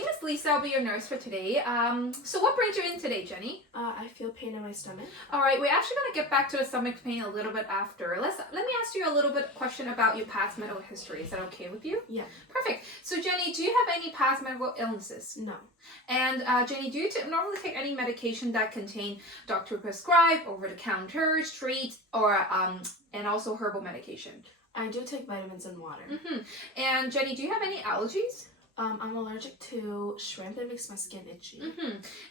name is Lisa. I'll be your nurse for today. So what brings you in today, Jenny? I feel pain in my stomach. All right, we're actually going to get back to the stomach pain a little bit after. Let me ask you a little bit question about your past medical history. Is that okay with you? Yeah. Perfect. So Jenny, do you have any past medical illnesses? No. And Jenny, do you normally take any medication that contain doctor prescribed, over-the-counter, street, or and also herbal medication? I do take vitamins and water. And Jenny, do you have any allergies? I'm allergic to shrimp. It makes my skin itchy.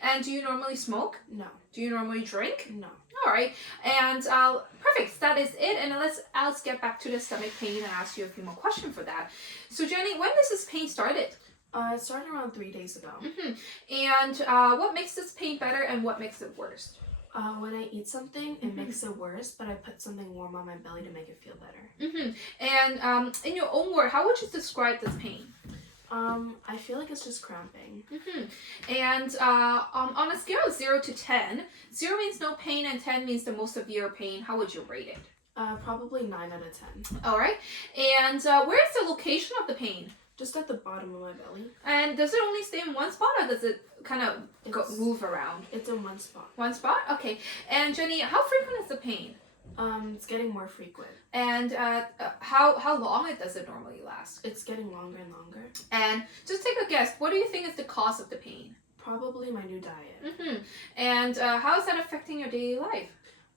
And do you normally smoke? No. Do you normally drink? No. All right. And perfect. That is it. And let's get back to the stomach pain and ask you a few more questions for that. So Jenny, when does this pain started? It started around 3 days ago. And what makes this pain better and what makes it worse? When I eat something, it makes it worse, but I put something warm on my belly to make it feel better. And in your own word, how would you describe this pain? I feel like it's just cramping. And on a scale of 0 to 10, 0 means no pain and 10 means the most severe pain. How would you rate it? Probably 9 out of 10. All right. And where is the location of the pain? Just at the bottom of my belly. And does it only stay in one spot or does it kind of move around? It's in one spot. One spot? Okay. And Jenny, how frequent is the pain? It's getting more frequent. And how long does it normally last? It's getting longer and longer. And just take a guess. What do you think is the cause of the pain? Probably my new diet. And how is that affecting your daily life?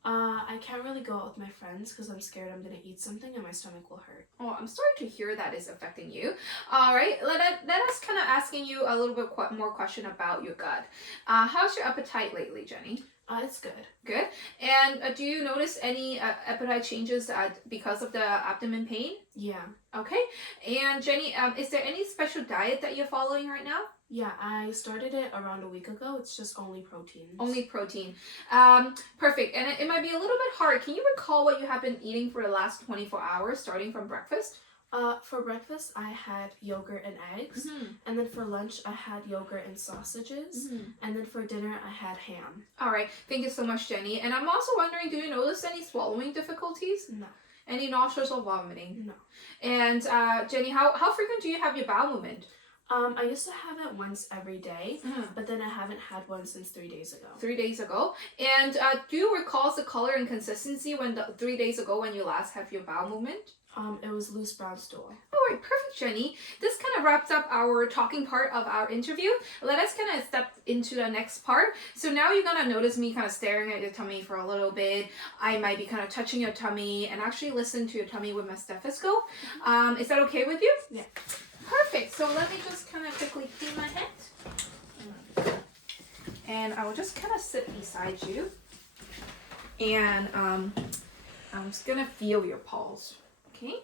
I can't really go out with my friends because I'm scared I'm going to eat something and my stomach will hurt. Oh, I'm sorry to hear that is affecting you. All right, let us kind of asking you a little bit more question about your gut. How's your appetite lately, Jenny? It's good. Good. And do you notice any appetite changes because of the abdomen pain? Yeah. Okay. And Jenny, is there any special diet that you're following right now? Yeah, I started it around a week ago. It's just only protein. Only protein. Perfect. And it might be a little bit hard. Can you recall what you have been eating for the last 24 hours, starting from breakfast? For breakfast, I had yogurt and eggs. And then for lunch, I had yogurt and sausages. And then for dinner, I had ham. All right. Thank you so much, Jenny. And I'm also wondering, do you notice any swallowing difficulties? No. Any nostrils or vomiting? No. And Jenny, how frequent do you have your bowel movement? I used to have it once every day, but then I haven't had one since 3 days ago. 3 days ago. And do you recall the color and consistency when 3 days ago when you last have your bowel movement? It was loose brown stool. All right, perfect, Jenny. This kind of wraps up our talking part of our interview. Let us kind of step into the next part. So now you're going to notice me kind of staring at your tummy for a little bit. I might be kind of touching your tummy and actually listen to your tummy with my stethoscope. Is that okay with you? Yeah. Perfect. So let me just kind of quickly clean my hands. And I will just kind of sit beside you. And I'm just going to feel your pulse. Okay?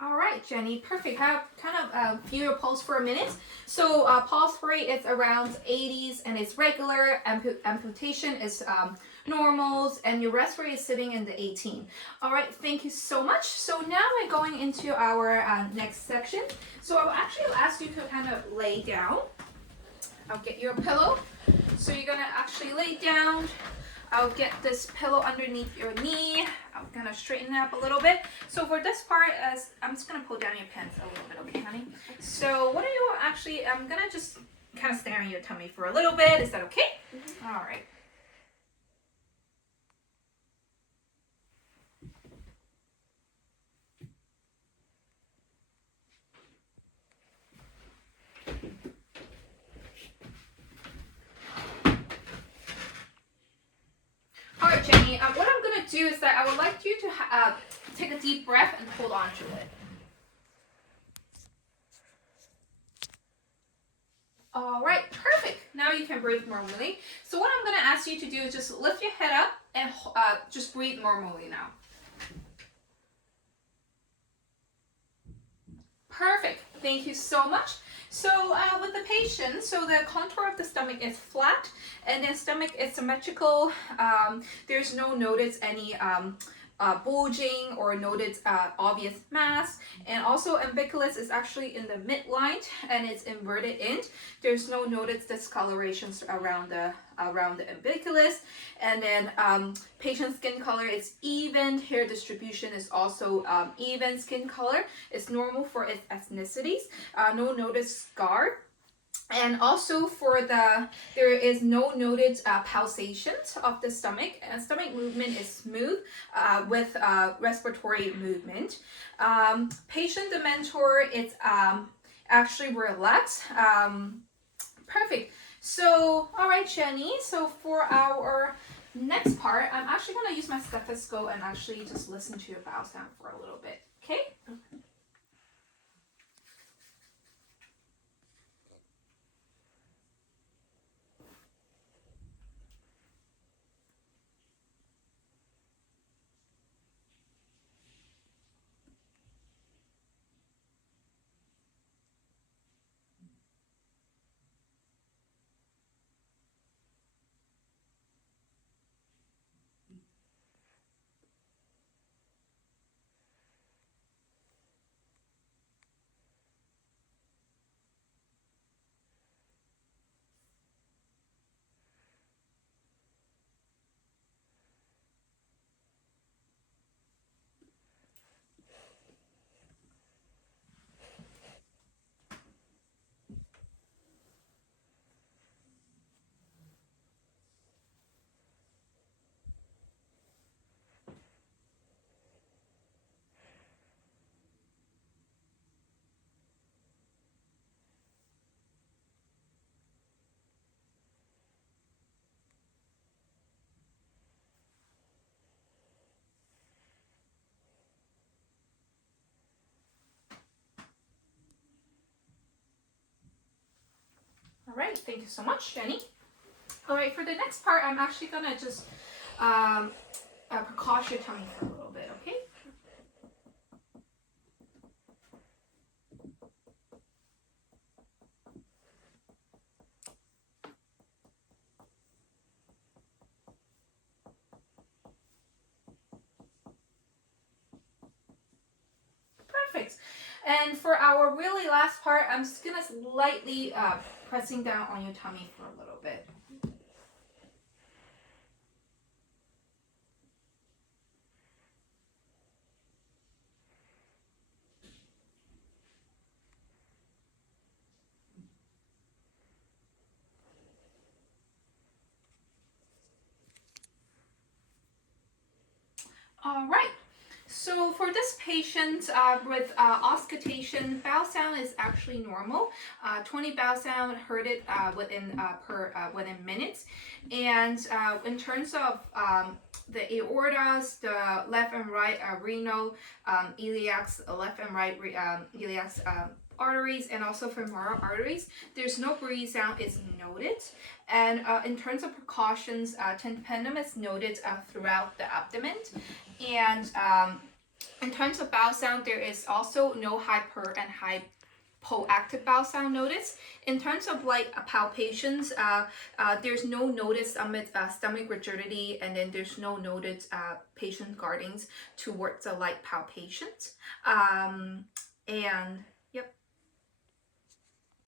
All right, Jenny, perfect. Have kind of feel your pulse for a minute. So pulse rate is around 80s and it's regular. Amputation is normals, and your rest rate is sitting in the 18. All right, thank you so much. So now we're going into our next section. So I'll actually ask you to kind of lay down. I'll get your pillow. So you're gonna actually lay down. I'll get this pillow underneath your knee. I'm gonna straighten it up a little bit. So for this part, I'm just gonna pull down your pants a little bit, okay, honey? So what are you actually, I'm gonna just kind of stare at your tummy for a little bit. Is that okay? All right. All right, Jenny, what I'm going to do is that I would like you to take a deep breath and hold on to it. All right, perfect. Now you can breathe normally. So what I'm going to ask you to do is just lift your head up and just breathe normally now. Perfect. Thank you so much. So with the patient, so the contour of the stomach is flat and the stomach is symmetrical. There's no notice any bulging or noted obvious mass, and also umbilicus is actually in the midline and it's inverted in. There's no noted discolorations around the umbilicus, and then patient skin color is even. Hair distribution is also even. Skin color is normal for its ethnicities. No noticed scar. And also there is no noted pulsations of the stomach, and stomach movement is smooth with respiratory movement. Patient dementor is actually relaxed. Perfect. So, all right, Jenny. So for our next part, I'm actually going to use my stethoscope and actually just listen to your bowel sound for a little bit. Okay? All right, thank you so much, Jenny. All right, for the next part, I'm actually gonna just percuss your tummy for a little bit, okay? Perfect. And for our really last part, I'm just gonna lightly pressing down on your tummy for a little bit. All right. So for this patient with auscultation, bowel sound is actually normal. 20 bowel sound heard it within minutes. And in terms of the aortas, the left and right renal, iliacs, left and right iliacs arteries, and also femoral arteries, there's no breathe sound is noted. And in terms of precautions, tympanum is noted throughout the abdomen. And in terms of bowel sound, there is also no hyper and hypoactive bowel sound notice. In terms of like palpations, there's no notice amid stomach rigidity, and then there's no noted patient guardings towards the light palpations. And